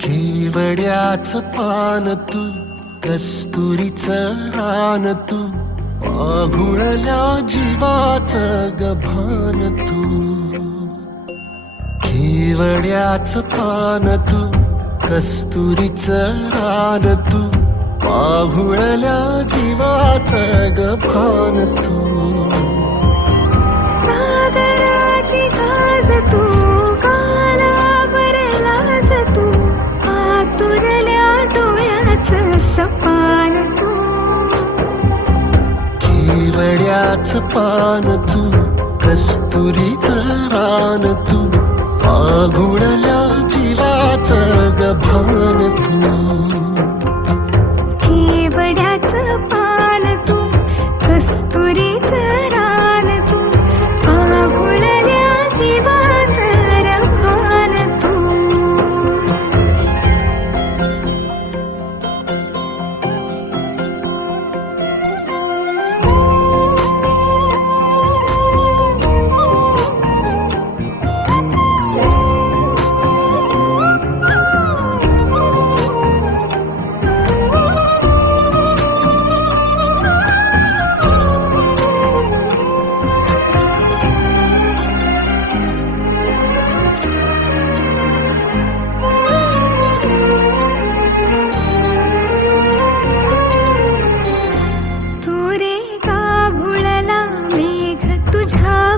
केवड्याचं पान तू, कस्तुरीचं रान तू, आघुळल्या जीवाचं गभान तू. केवड्याचं पान तू, कस्तुरीचं रान तू, आघुळल्या जीवाचं गभान तू. सागराची गाज तू, गालावर लाज तू, आतुरल्या डोळ्याचं सपान तू. केवड्याचं पान तू, कस्तुरीचं रान तू, आघुळल्या जीवाचं गभान तू. केवड्याचं पान तू, कस्तुरीचं रान तू, आघुळल्या जीवाचं रभान तू.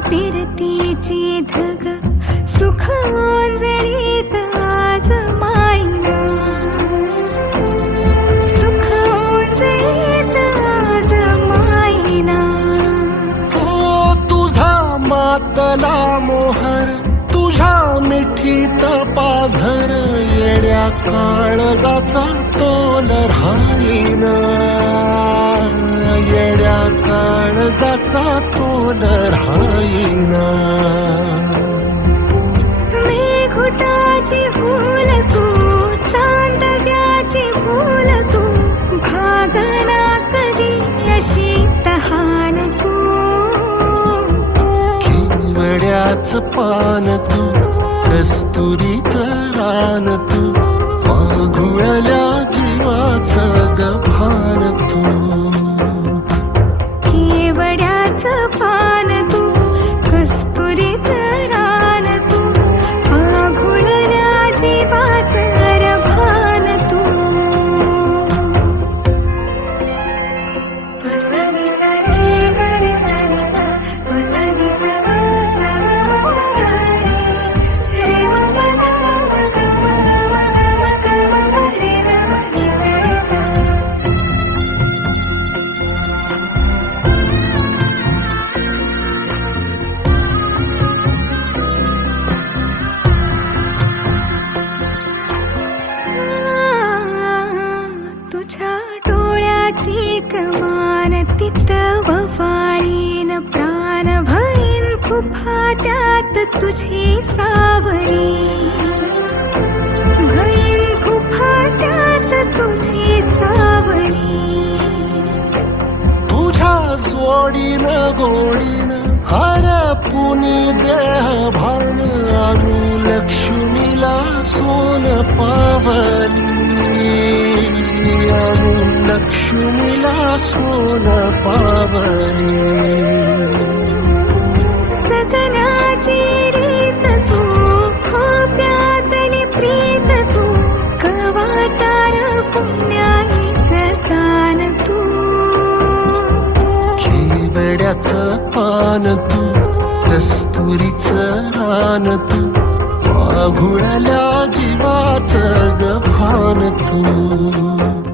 फिरतीची धग सुख ओंजळीत आज मायना, सुख ओंजळीत आज मायना. ओ तुझा मातला मोहर, तुझ्या मिठीत पाझर, येड्या काळजाचा तोल राहीना, येड्या काळजाचा तोल राहीना. मेघुटाची फूल तू, चांदव्याची फूल तू, भागना कधी अशी तहान तू. केवड्याचं पान तू, कस्तुरीचं रान तू, आघुळल्या जीवाचं गभान तू. केवड्याचं पान तू, कस्तुरीचं रान तू, आघुळल्या जीवाचं रभान तू. तुझ्या डोळ्याची कमान तिथं ववाळीन प्राण भईन फुफाट्यात तुझी सावरी, भईन फुफाट्यात तुझी सावरी. तुझ्या जोडीनं गोडीनं हरपुनी देह भान, आणू लक्ष्मीला सोन पावली, आणू लक्ष्मीला सोन पावली. सगनाची रीत तू, खोप्यातली प्रीत तू, कवाचार पुण्याईचं गान तू. केवड्याचं पान तू, कस्तुरीचं रान तू, आघुळल्या जीवाचं गभान तू.